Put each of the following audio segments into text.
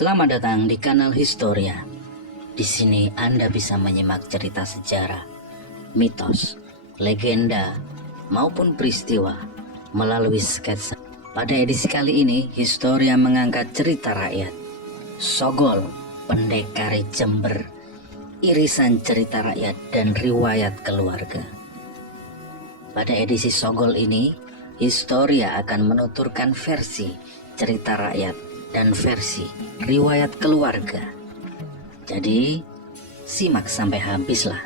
Selamat datang di kanal Historia. Di sini Anda bisa menyimak cerita sejarah, mitos, legenda, maupun peristiwa melalui sketsa. Pada edisi kali ini, Historia mengangkat cerita rakyat Sogol, Pendekari Jember, irisan cerita rakyat dan riwayat keluarga. Pada edisi Sogol ini, Historia akan menuturkan versi cerita rakyat dan versi riwayat keluarga. Jadi, simak sampai habislah.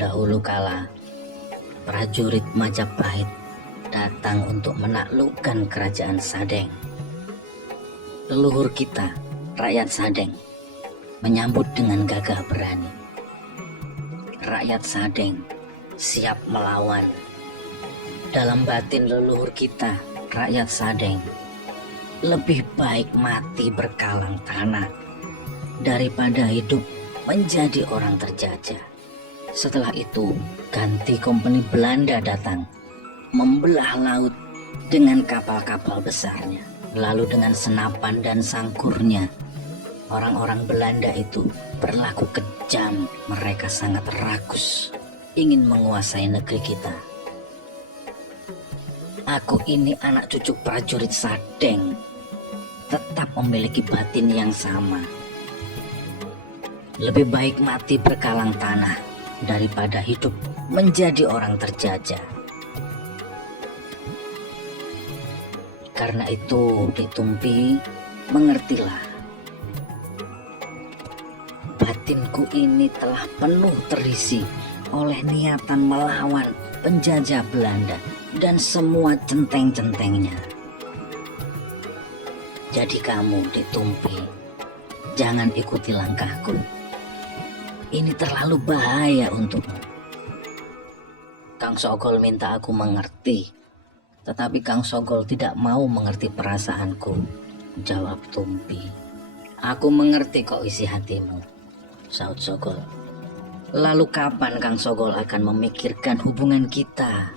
Dahulu kala, prajurit Majapahit datang untuk menaklukkan kerajaan Sadeng. Leluhur kita, rakyat Sadeng, menyambut dengan gagah berani. Rakyat Sadeng siap melawan. Dalam batin leluhur kita, rakyat Sadeng, lebih baik mati berkalang tanah daripada hidup menjadi orang terjajah. Setelah itu, ganti kompeni Belanda datang, membelah laut dengan kapal-kapal besarnya. Lalu dengan senapan dan sangkurnya, orang-orang Belanda itu berlaku kejam. Mereka sangat rakus, ingin menguasai negeri kita. Aku ini anak cucu prajurit Sadeng, tetap memiliki batin yang sama. Lebih baik mati berkalang tanah daripada hidup menjadi orang terjajah. Karena itu, Ditumpi, mengertilah. Batinku ini telah penuh terisi oleh niatan melawan penjajah Belanda dan semua centeng-centengnya. Jadi kamu, Ditumpi, jangan ikuti langkahku. Ini terlalu bahaya untukmu. Kang Sogol minta aku mengerti, tetapi Kang Sogol tidak mau mengerti perasaanku, jawab Tumpi. Aku mengerti kok isi hatimu, saut Sogol. Lalu kapan Kang Sogol akan memikirkan hubungan kita?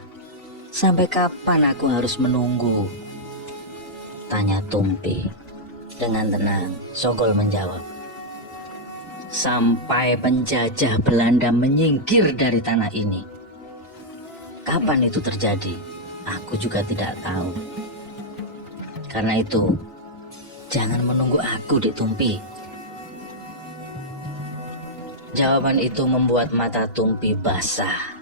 Sampai kapan aku harus menunggu? Tanya Tumpi. Dengan tenang, Sogol menjawab. Sampai penjajah Belanda menyingkir dari tanah ini. Kapan itu terjadi? Aku juga tidak tahu. Karena itu, jangan menunggu aku, Ditumpi. Jawaban itu membuat mata Tumpi basah.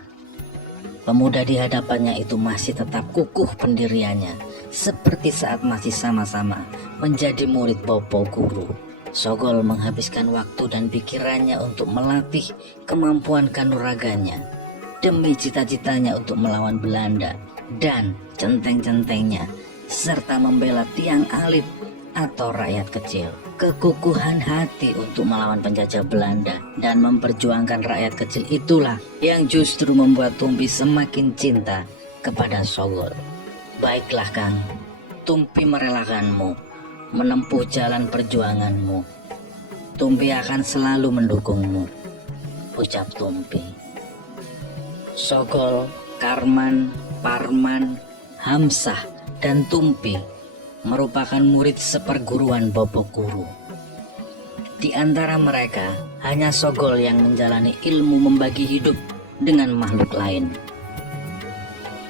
Pemuda di hadapannya itu masih tetap kukuh pendiriannya, seperti saat masih sama-sama menjadi murid Bopo Guru. Sogol menghabiskan waktu dan pikirannya untuk melatih kemampuan kanuraganya demi cita-citanya untuk melawan Belanda dan centeng-centengnya, serta membela tiang alit atau rakyat kecil. Kekukuhan hati untuk melawan penjajah Belanda dan memperjuangkan rakyat kecil itulah yang justru membuat Tumpi semakin cinta kepada Sogol. Baiklah Kang, Tumpi merelakanmu menempuh jalan perjuanganmu. Tumpi akan selalu mendukungmu, ucap Tumpi. Sogol, Karman, Parman, Hamsah, dan Tumpi merupakan murid seperguruan Bopo Guru. Di antara mereka, hanya Sogol yang menjalani ilmu membagi hidup dengan makhluk lain.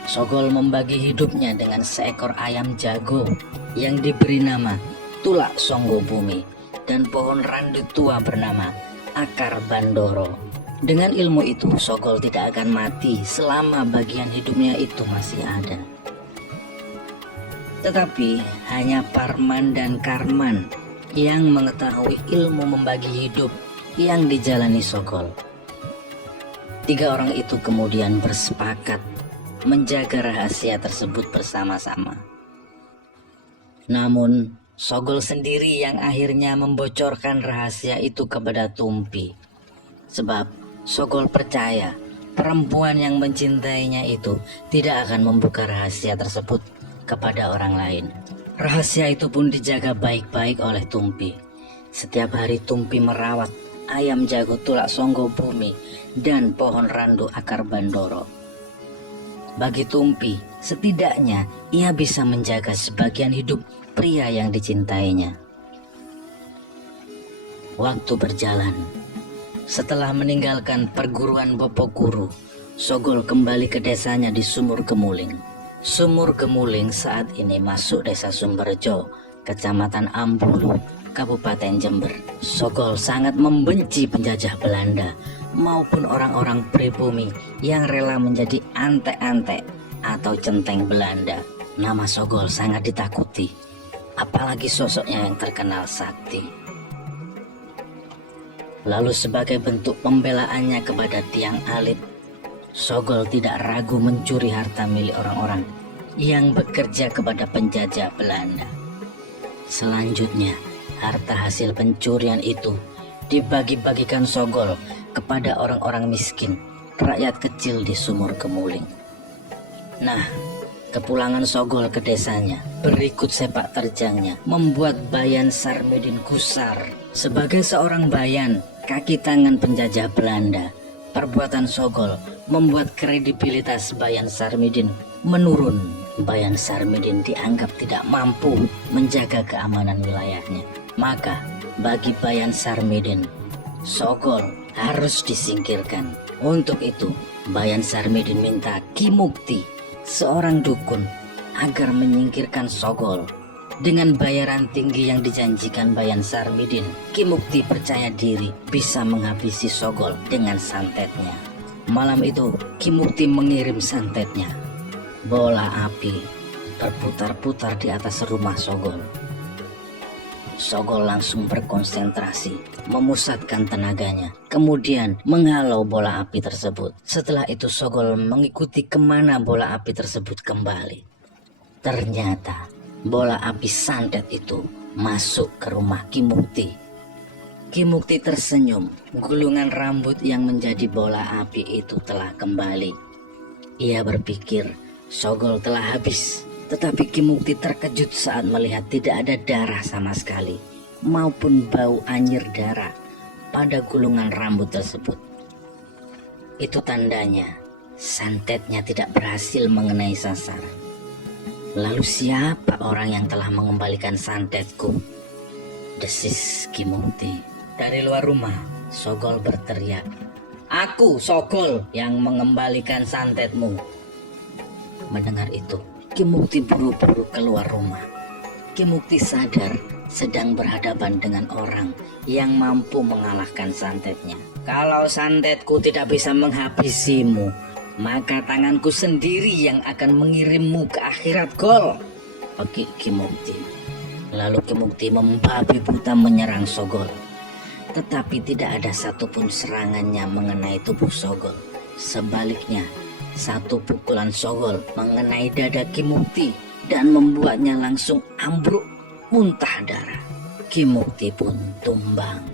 Sogol membagi hidupnya dengan seekor ayam jago yang diberi nama Tulak Songgo Bumi dan pohon randu tua bernama Akar Bandoro. Dengan ilmu itu, Sogol tidak akan mati selama bagian hidupnya itu masih ada. Tetapi hanya Parman dan Karman yang mengetahui ilmu membagi hidup yang dijalani Sogol. Tiga orang itu kemudian bersepakat menjaga rahasia tersebut bersama-sama. Namun Sogol sendiri yang akhirnya membocorkan rahasia itu kepada Tumpi. Sebab Sogol percaya perempuan yang mencintainya itu tidak akan membuka rahasia tersebut kepada orang lain. Rahasia itu pun dijaga baik-baik oleh Tumpi. Setiap hari Tumpi merawat ayam jago Tulak Songgo Bumi dan pohon randu Akar Bandoro. Bagi Tumpi, setidaknya ia bisa menjaga sebagian hidup pria yang dicintainya. Waktu berjalan. Setelah meninggalkan perguruan Bopokuru, Sogol kembali ke desanya di Sumur Kemuling. Sumur Kemuling saat ini masuk desa Sumberjo, Kecamatan Ambulu, Kabupaten Jember. Sogol sangat membenci penjajah Belanda maupun orang-orang pribumi yang rela menjadi antek-antek atau centeng Belanda. Nama Sogol sangat ditakuti, apalagi sosoknya yang terkenal sakti. Lalu sebagai bentuk pembelaannya kepada tiang alit, Sogol tidak ragu mencuri harta milik orang-orang yang bekerja kepada penjajah Belanda. Selanjutnya, harta hasil pencurian itu dibagi-bagikan Sogol kepada orang-orang miskin, rakyat kecil di Sumur Kemuling. Nah, kepulangan Sogol ke desanya berikut sepak terjangnya membuat Bayan Sarmidin gusar. Sebagai seorang bayan, kaki tangan penjajah Belanda, perbuatan Sogol membuat kredibilitas Bayan Sarmidin menurun. Bayan Sarmidin dianggap tidak mampu menjaga keamanan wilayahnya. Maka bagi Bayan Sarmidin, Sogol harus disingkirkan. Untuk itu, Bayan Sarmidin minta Ki Mukti, seorang dukun, agar menyingkirkan Sogol. Dengan bayaran tinggi yang dijanjikan Bayan Sarmidin, Ki Mukti percaya diri bisa menghabisi Sogol dengan santetnya. Malam itu, Ki Mukti mengirim santetnya. Bola api berputar-putar di atas rumah Sogol. Sogol langsung berkonsentrasi, memusatkan tenaganya, kemudian menghalau bola api tersebut. Setelah itu Sogol mengikuti kemana bola api tersebut kembali. Ternyata bola api santet itu masuk ke rumah Ki Mukti. Ki Mukti tersenyum, gulungan rambut yang menjadi bola api itu telah kembali. Ia berpikir Sogol telah habis, tetapi Ki Mukti terkejut saat melihat tidak ada darah sama sekali, maupun bau anyir darah pada gulungan rambut tersebut. Itu tandanya santetnya tidak berhasil mengenai sasaran. Lalu siapa orang yang telah mengembalikan santetku? Desis Ki Mukti. Dari luar rumah, Sogol berteriak, "Aku Sogol yang mengembalikan santetmu." Mendengar itu, Ki Mukti buru-buru keluar rumah. Ki Mukti sadar sedang berhadapan dengan orang yang mampu mengalahkan santetnya. "Kalau santetku tidak bisa menghabisimu, maka tanganku sendiri yang akan mengirimmu ke akhirat, Gol," bagi Ki Mukti. Lalu Ki Mukti membabi buta menyerang Sogol. Tetapi tidak ada satupun serangannya mengenai tubuh Sogol. Sebaliknya, satu pukulan Sogol mengenai dada Ki Mukti dan membuatnya langsung ambruk muntah darah. Ki Mukti pun tumbang.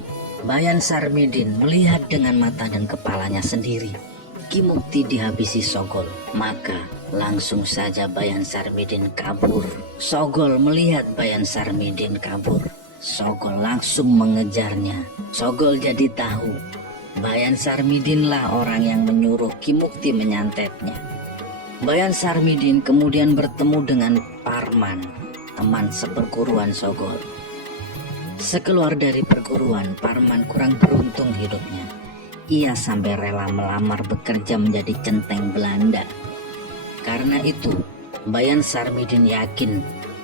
Bayan Sarmidin melihat dengan mata dan kepalanya sendiri Ki Mukti dihabisi Sogol, maka langsung saja Bayan Sarmidin kabur. Sogol melihat Bayan Sarmidin kabur, Sogol langsung mengejarnya. Sogol jadi tahu Bayan Sarmidinlah orang yang menyuruh Ki Mukti menyantetnya. Bayan Sarmidin kemudian bertemu dengan Parman, teman seperguruan Sogol. Sekeluar dari perguruan, Parman kurang beruntung hidupnya. Ia sampai rela melamar bekerja menjadi centeng Belanda. Karena itu, Bayan Sarmidin yakin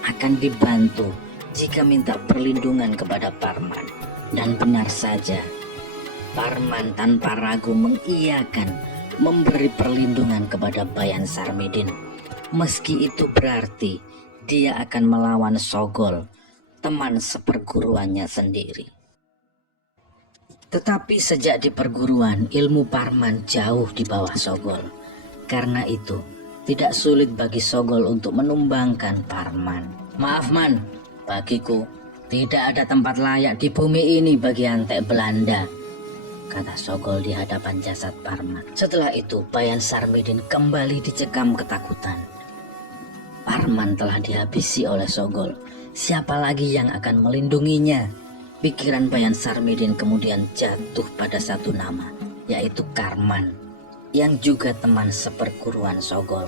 akan dibantu jika minta perlindungan kepada Parman. Dan benar saja, Parman tanpa ragu mengiyakan memberi perlindungan kepada Bayan Sarmidin. Meski itu berarti dia akan melawan Sogol, teman seperguruannya sendiri. Tetapi sejak di perguruan, ilmu Parman jauh di bawah Sogol. Karena itu, tidak sulit bagi Sogol untuk menumbangkan Parman. "Maaf Man, bagiku tidak ada tempat layak di bumi ini bagi antek Belanda," kata Sogol di hadapan jasad Parman. Setelah itu, Bayan Sarmidin kembali dicekam ketakutan. Parman telah dihabisi oleh Sogol. Siapa lagi yang akan melindunginya? Pikiran Bayan Sarmidin kemudian jatuh pada satu nama, yaitu Karman, yang juga teman seperguruan Sogol.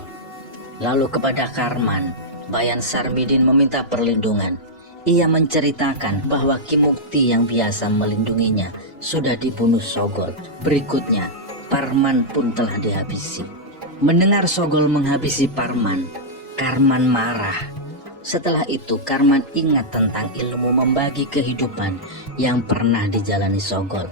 Lalu kepada Karman, Bayan Sarmidin meminta perlindungan. Ia menceritakan bahwa Ki Mukti yang biasa melindunginya sudah dibunuh Sogol. Berikutnya, Parman pun telah dihabisi. Mendengar Sogol menghabisi Parman, Karman marah. Setelah itu Karman ingat tentang ilmu membagi kehidupan yang pernah dijalani Sogol.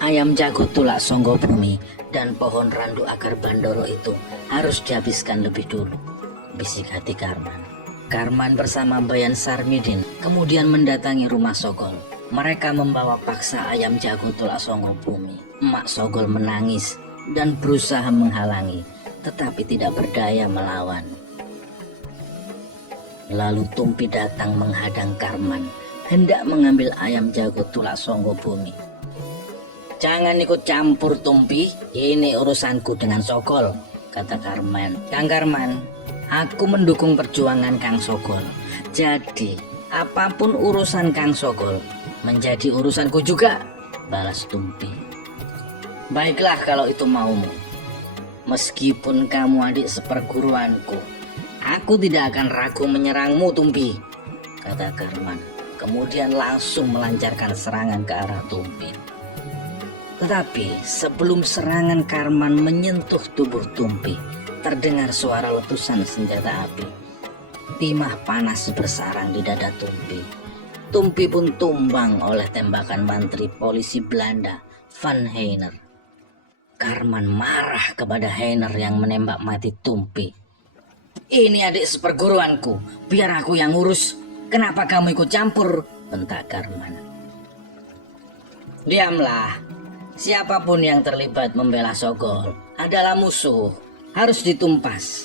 Ayam jago tulak Songgo Bumi dan pohon randu akar bandoro itu harus dihabiskan lebih dulu, bisik hati Karman. Karman bersama Bayan Sarmidin kemudian mendatangi rumah Sogol. Mereka membawa paksa ayam jago tulak Songgo Bumi. Emak Sogol menangis dan berusaha menghalangi, tetapi tidak berdaya melawan. Lalu Tumpi datang menghadang Karman, hendak mengambil ayam jago tulak Songgo Bumi. "Jangan ikut campur Tumpi, ini urusanku dengan Sogol," kata Karman. "Kang Karman, aku mendukung perjuangan Kang Sogol. Jadi, apapun urusan Kang Sogol, menjadi urusanku juga," balas Tumpi. "Baiklah kalau itu maumu. Meskipun kamu adik seperguruanku, aku tidak akan ragu menyerangmu Tumpi," kata Karman. Kemudian langsung melancarkan serangan ke arah Tumpi. Tetapi sebelum serangan Karman menyentuh tubuh Tumpi, terdengar suara letusan senjata api. Timah panas bersarang di dada Tumpi. Tumpi pun tumbang oleh tembakan mantri polisi Belanda, Van Heiner. Karman marah kepada Heiner yang menembak mati Tumpi. "Ini adik seperguruanku, biar aku yang urus. Kenapa kamu ikut campur?" bentak Karman. "Diamlah. Siapapun yang terlibat membela Sogol adalah musuh, harus ditumpas,"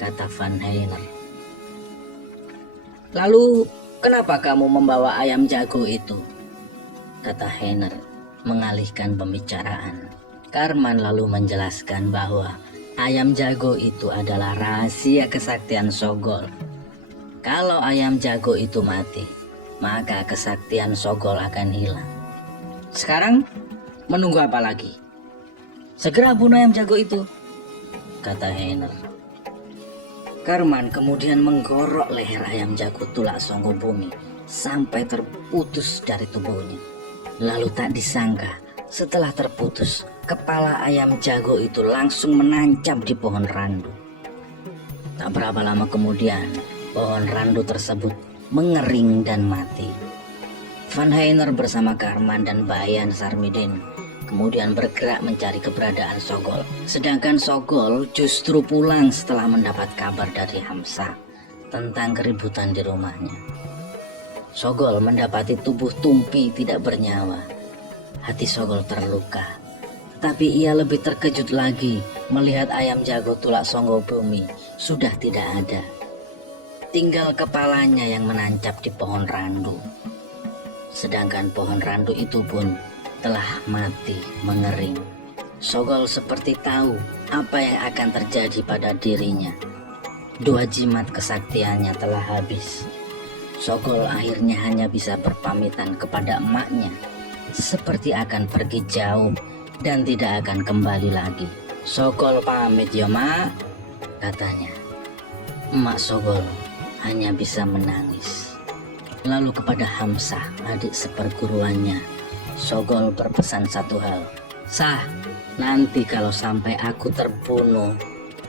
kata Van Heiner. "Lalu kenapa kamu membawa ayam jago itu?" kata Heiner mengalihkan pembicaraan. Karman lalu menjelaskan bahwa ayam jago itu adalah rahasia kesaktian Sogol. Kalau ayam jago itu mati, maka kesaktian Sogol akan hilang. "Sekarang menunggu apa lagi? Segera bunuh ayam jago itu," kata Heiner. Karman kemudian menggorok leher ayam jago tulak Songgo Bumi sampai terputus dari tubuhnya. Lalu tak disangka, setelah terputus, kepala ayam jago itu langsung menancap di pohon randu. Tak berapa lama kemudian, pohon randu tersebut mengering dan mati. Van Heiner bersama Karman dan Bayan Sarmidin kemudian bergerak mencari keberadaan Sogol. Sedangkan Sogol justru pulang setelah mendapat kabar dari Hamsa tentang keributan di rumahnya. Sogol mendapati tubuh Tumpi tidak bernyawa. Hati Sogol terluka. Tapi ia lebih terkejut lagi melihat ayam jago tulak Songgo Bumi sudah tidak ada. Tinggal kepalanya yang menancap di pohon randu. Sedangkan pohon randu itu pun telah mati mengering. Sogol seperti tahu apa yang akan terjadi pada dirinya. 2 jimat kesaktiannya telah habis. Sogol akhirnya hanya bisa berpamitan kepada emaknya, seperti akan pergi jauh dan tidak akan kembali lagi. "Sogol pamit ya mak," katanya. Emak Sogol hanya bisa menangis. Lalu kepada Hamsah, adik seperguruannya, Sogol berpesan satu hal. "Sah, nanti kalau sampai aku terbunuh,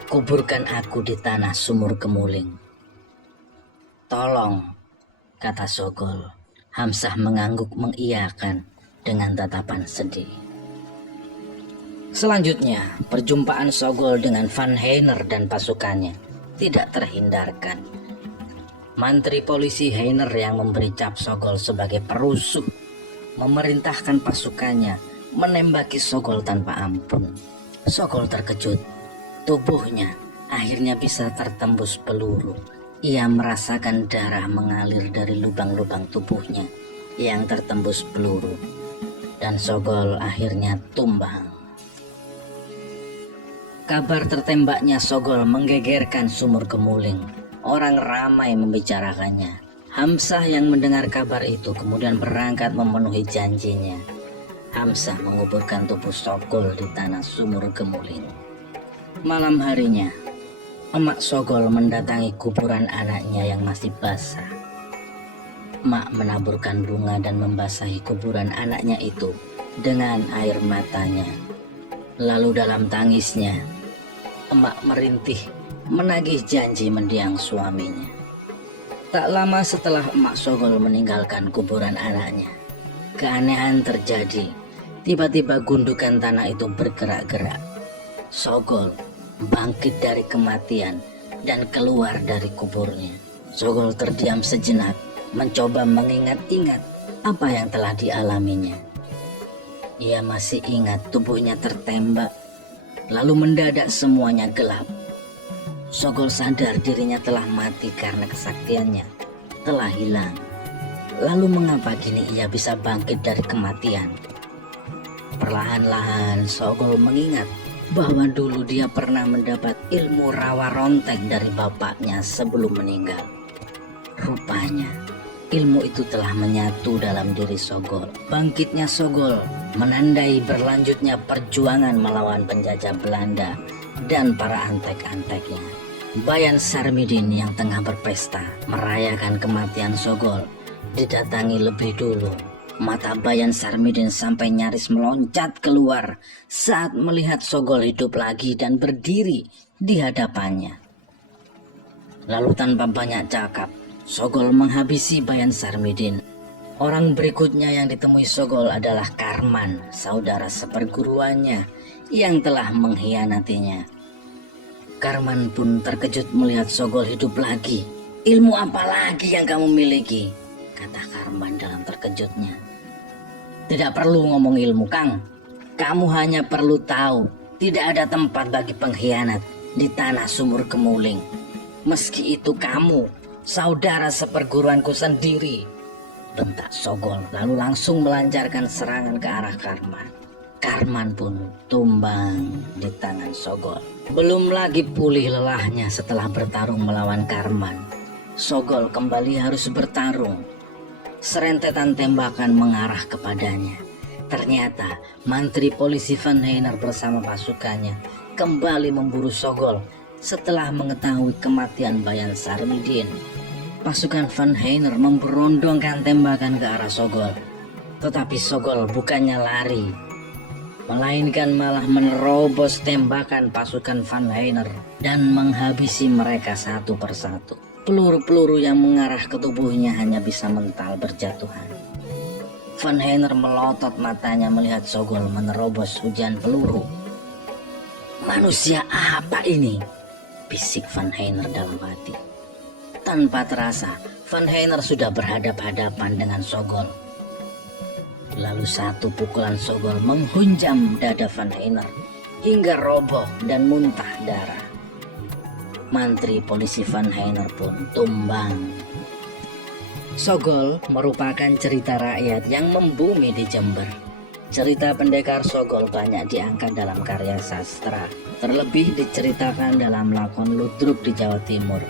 kuburkan aku di tanah Sumur Kemuling." "Tolong," kata Sogol. Hamsah mengangguk mengiyakan dengan tatapan sedih. Selanjutnya, perjumpaan Sogol dengan Van Heiner dan pasukannya tidak terhindarkan. Mantri polisi Heiner yang memberi cap Sogol sebagai perusuh memerintahkan pasukannya menembaki Sogol tanpa ampun. Sogol terkejut. Tubuhnya akhirnya bisa tertembus peluru. Ia merasakan darah mengalir dari lubang-lubang tubuhnya yang tertembus peluru. Dan Sogol akhirnya tumbang. Kabar tertembaknya Sogol menggegerkan Sumur Kemuling. Orang ramai membicarakannya. Hamsah yang mendengar kabar itu kemudian berangkat memenuhi janjinya. Hamsah menguburkan tubuh Sogol di tanah Sumur Kemuling. Malam harinya, Emak Sogol mendatangi kuburan anaknya yang masih basah. Emak menaburkan bunga dan membasahi kuburan anaknya itu dengan air matanya. Lalu dalam tangisnya, emak merintih menagih janji mendiang suaminya. Tak lama setelah emak Sogol meninggalkan kuburan anaknya, keanehan terjadi. Tiba-tiba gundukan tanah itu bergerak-gerak. Sogol bangkit dari kematian dan keluar dari kuburnya. Sogol terdiam sejenak, mencoba mengingat-ingat apa yang telah dialaminya. Ia masih ingat tubuhnya tertembak, lalu mendadak semuanya gelap. Sogol sadar dirinya telah mati karena kesaktiannya telah hilang. Lalu mengapa kini ia bisa bangkit dari kematian? Perlahan-lahan Sogol mengingat bahwa dulu dia pernah mendapat ilmu rawa rontek dari bapaknya sebelum meninggal. Rupanya ilmu itu telah menyatu dalam diri Sogol. Bangkitnya Sogol menandai berlanjutnya perjuangan melawan penjajah Belanda dan para antek-anteknya. Bayan Sarmidin yang tengah berpesta merayakan kematian Sogol didatangi lebih dulu. Mata Bayan Sarmidin sampai nyaris meloncat keluar saat melihat Sogol hidup lagi dan berdiri di hadapannya. Lalu tanpa banyak cakap, Sogol menghabisi Bayan Sarmidin. Orang berikutnya yang ditemui Sogol adalah Karman, saudara seperguruannya yang telah mengkhianatinya. Karman pun terkejut melihat Sogol hidup lagi. "Ilmu apa lagi yang kamu miliki?" kata Karman dalam terkejutnya. "Tidak perlu ngomong ilmu, Kang. Kamu hanya perlu tahu tidak ada tempat bagi pengkhianat di tanah Sumur Kemuling. Meski itu kamu, saudara seperguruanku sendiri," bentak Sogol, lalu langsung melancarkan serangan ke arah Karman. Karman pun tumbang di tangan Sogol. Belum lagi pulih lelahnya setelah bertarung melawan Karman, Sogol kembali harus bertarung. Serentetan tembakan mengarah kepadanya. Ternyata Mantri Polisi Van Heiner bersama pasukannya kembali memburu Sogol setelah mengetahui kematian Bayan Sarmidin. Pasukan Van Heiner memberondongkan tembakan ke arah Sogol. Tetapi Sogol bukannya lari, melainkan malah menerobos tembakan pasukan Van Heiner dan menghabisi mereka satu persatu. Peluru-peluru yang mengarah ke tubuhnya hanya bisa mental berjatuhan. Van Heiner melotot matanya melihat Sogol menerobos hujan peluru. "Manusia apa ini?" bisik Van Heiner dalam hati. Tanpa terasa, Van Heiner sudah berhadap-hadapan dengan Sogol. Lalu satu pukulan Sogol menghunjam dada Van Heiner hingga roboh dan muntah darah. Mantri Polisi Van Heiner pun tumbang. Sogol merupakan cerita rakyat yang membumi di Jember. Cerita pendekar Sogol banyak diangkat dalam karya sastra, terlebih diceritakan dalam lakon ludruk di Jawa Timur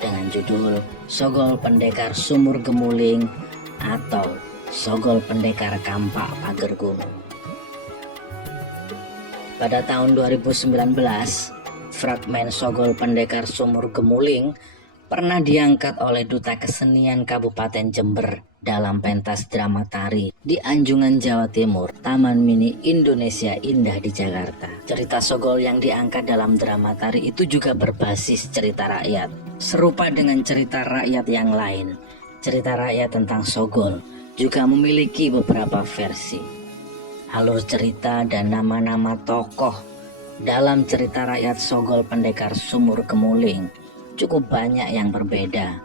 dengan judul Sogol Pendekar Sumur Gemuling atau Sogol Pendekar Kampak Pager Gunung. Pada tahun 2019, fragmen Sogol Pendekar Sumur Gemuling pernah diangkat oleh Duta Kesenian Kabupaten Jember dalam pentas drama tari di Anjungan, Jawa Timur, Taman Mini Indonesia Indah di Jakarta. Cerita Sogol yang diangkat dalam drama tari itu juga berbasis cerita rakyat. Serupa dengan cerita rakyat yang lain, cerita rakyat tentang Sogol juga memiliki beberapa versi. Alur cerita dan nama-nama tokoh dalam cerita rakyat Sogol Pendekar Sumur Gemuling cukup banyak yang berbeda.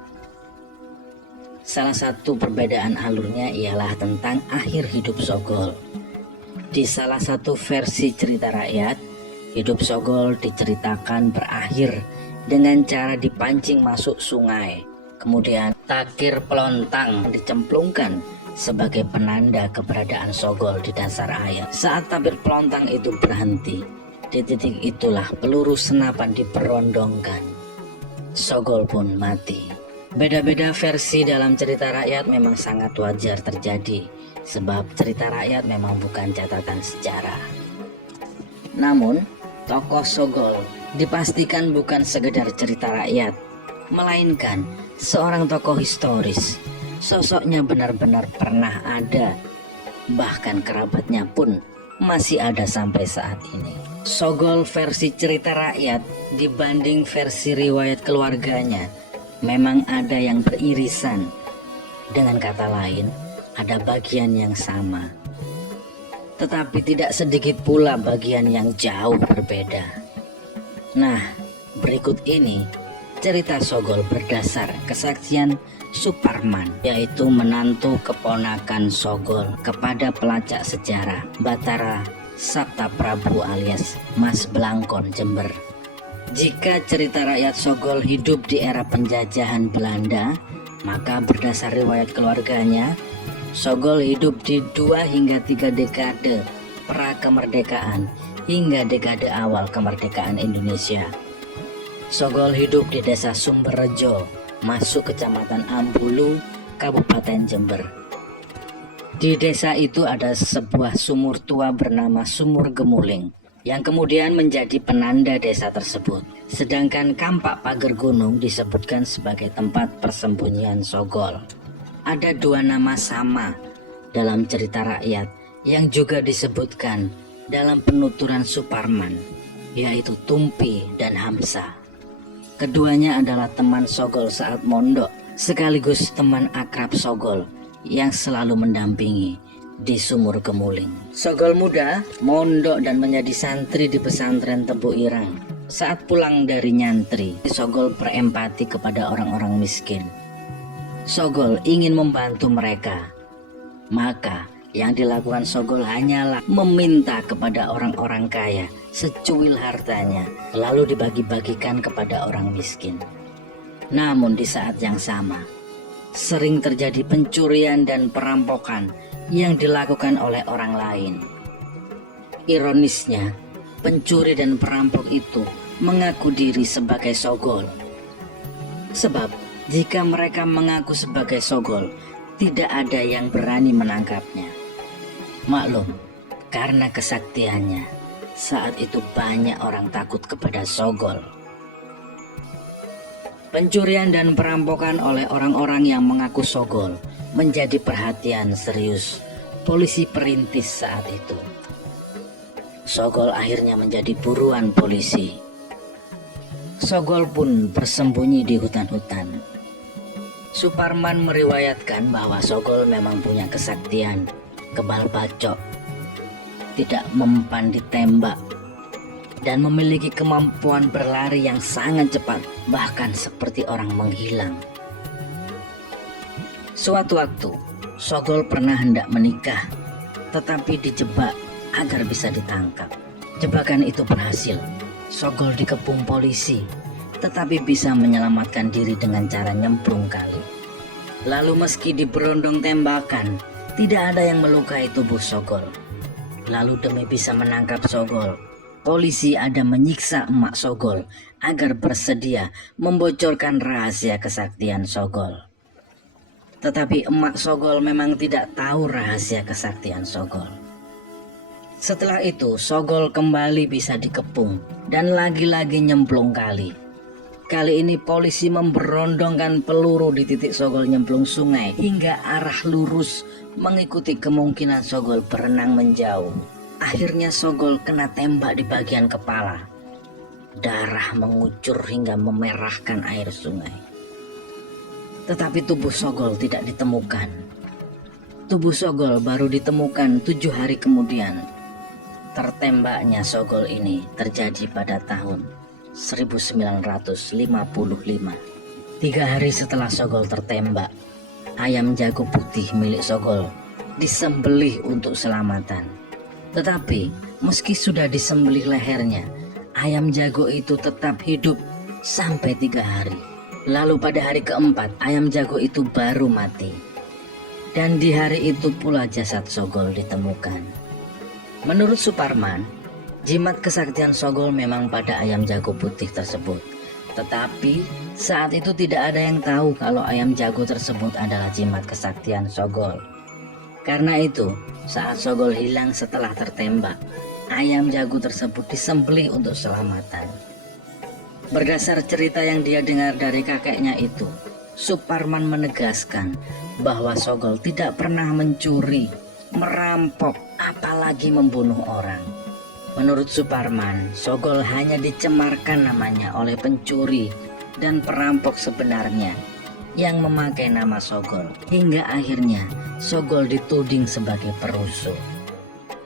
Salah satu perbedaan alurnya ialah tentang akhir hidup Sogol. Di salah satu versi cerita rakyat, hidup Sogol diceritakan berakhir dengan cara dipancing masuk sungai. Kemudian takir pelontang dicemplungkan sebagai penanda keberadaan Sogol di dasar air. Saat tabir pelontang itu berhenti, di titik itulah peluru senapan diperondongkan. Sogol pun mati. Beda-beda versi dalam cerita rakyat memang sangat wajar terjadi, sebab cerita rakyat memang bukan catatan sejarah. Namun, tokoh Sogol dipastikan bukan sekedar cerita rakyat, melainkan seorang tokoh historis. Sosoknya benar-benar pernah ada, bahkan kerabatnya pun masih ada sampai saat ini. Sogol versi cerita rakyat dibanding versi riwayat keluarganya memang ada yang beririsan. Dengan kata lain, ada bagian yang sama, tetapi tidak sedikit pula bagian yang jauh berbeda. Nah, berikut ini cerita Sogol berdasar kesaksian Suparman, yaitu menantu keponakan Sogol kepada pelacak sejarah Batara Sabta Prabu alias Mas Blangkon Jember. Jika cerita rakyat Sogol hidup di era penjajahan Belanda, maka berdasar riwayat keluarganya, Sogol hidup di 2 hingga 3 dekade pra kemerdekaan hingga dekade awal kemerdekaan Indonesia. Sogol hidup di desa Sumberrejo, masuk kecamatan Ambulu, Kabupaten Jember. Di desa itu ada sebuah sumur tua bernama Sumur Gemuling, yang kemudian menjadi penanda desa tersebut. Sedangkan Kampak Pager Gunung disebutkan sebagai tempat persembunyian Sogol. Ada 2 nama sama dalam cerita rakyat yang juga disebutkan dalam penuturan Suparman, yaitu Tumpi dan Hamsa. Keduanya adalah teman Sogol saat mondok, sekaligus teman akrab Sogol yang selalu mendampingi di Sumur Gemuling. Sogol muda mondok dan menjadi santri di pesantren Tebu Irang. Saat pulang dari nyantri, Sogol berempati kepada orang-orang miskin. Sogol ingin membantu mereka. Maka yang dilakukan Sogol hanyalah meminta kepada orang-orang kaya secuil hartanya, lalu dibagi-bagikan kepada orang miskin. Namun di saat yang sama, sering terjadi pencurian dan perampokan yang dilakukan oleh orang lain. Ironisnya, pencuri dan perampok itu mengaku diri sebagai Sogol. Sebab jika mereka mengaku sebagai Sogol, tidak ada yang berani menangkapnya. Maklum, karena kesaktiannya, saat itu banyak orang takut kepada Sogol. Pencurian dan perampokan oleh orang-orang yang mengaku Sogol menjadi perhatian serius polisi perintis saat itu. Sogol akhirnya menjadi buruan polisi. Sogol pun bersembunyi di hutan-hutan. Suparman meriwayatkan bahwa Sogol memang punya kesaktian, kebal bacok, tidak mempan ditembak, dan memiliki kemampuan berlari yang sangat cepat, bahkan seperti orang menghilang. Suatu waktu, Sogol pernah hendak menikah, tetapi dijebak agar bisa ditangkap. Jebakan itu berhasil. Sogol dikepung polisi, tetapi bisa menyelamatkan diri dengan cara nyemplung kali. Lalu meski diberondong tembakan, tidak ada yang melukai tubuh Sogol. Lalu demi bisa menangkap Sogol, polisi ada menyiksa emak Sogol agar bersedia membocorkan rahasia kesaktian Sogol. Tetapi emak Sogol memang tidak tahu rahasia kesaktian Sogol. Setelah itu Sogol kembali bisa dikepung dan lagi-lagi nyemplung kali. Kali ini polisi memberondongkan peluru di titik Sogol nyemplung sungai hingga arah lurus mengikuti kemungkinan Sogol berenang menjauh. Akhirnya Sogol kena tembak di bagian kepala. Darah mengucur hingga memerahkan air sungai. Tetapi tubuh Sogol tidak ditemukan. Tubuh Sogol baru ditemukan 7 hari kemudian. Tertembaknya Sogol ini terjadi pada tahun 1955. 3 hari setelah Sogol tertembak, ayam jago putih milik Sogol disembelih untuk selamatan. Tetapi meski sudah disembelih lehernya, ayam jago itu tetap hidup sampai 3 hari. Lalu pada hari keempat, ayam jago itu baru mati. Dan di hari itu pula jasad Sogol ditemukan. Menurut Suparman, jimat kesaktian Sogol memang pada ayam jago putih tersebut. Tetapi saat itu tidak ada yang tahu kalau ayam jago tersebut adalah jimat kesaktian Sogol. Karena itu, saat Sogol hilang setelah tertembak, ayam jago tersebut disembelih untuk selamatan. Berdasar cerita yang dia dengar dari kakeknya itu, Suparman menegaskan bahwa Sogol tidak pernah mencuri, merampok, apalagi membunuh orang. Menurut Suparman, Sogol hanya dicemarkan namanya oleh pencuri dan perampok sebenarnya yang memakai nama Sogol, hingga akhirnya Sogol dituding sebagai perusuh.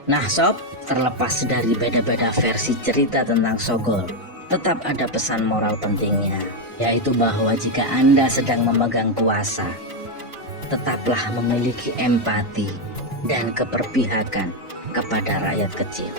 Nah sob, terlepas dari beda-beda versi cerita tentang Sogol, tetap ada pesan moral pentingnya, yaitu bahwa jika Anda sedang memegang kuasa, tetaplah memiliki empati dan keberpihakan kepada rakyat kecil.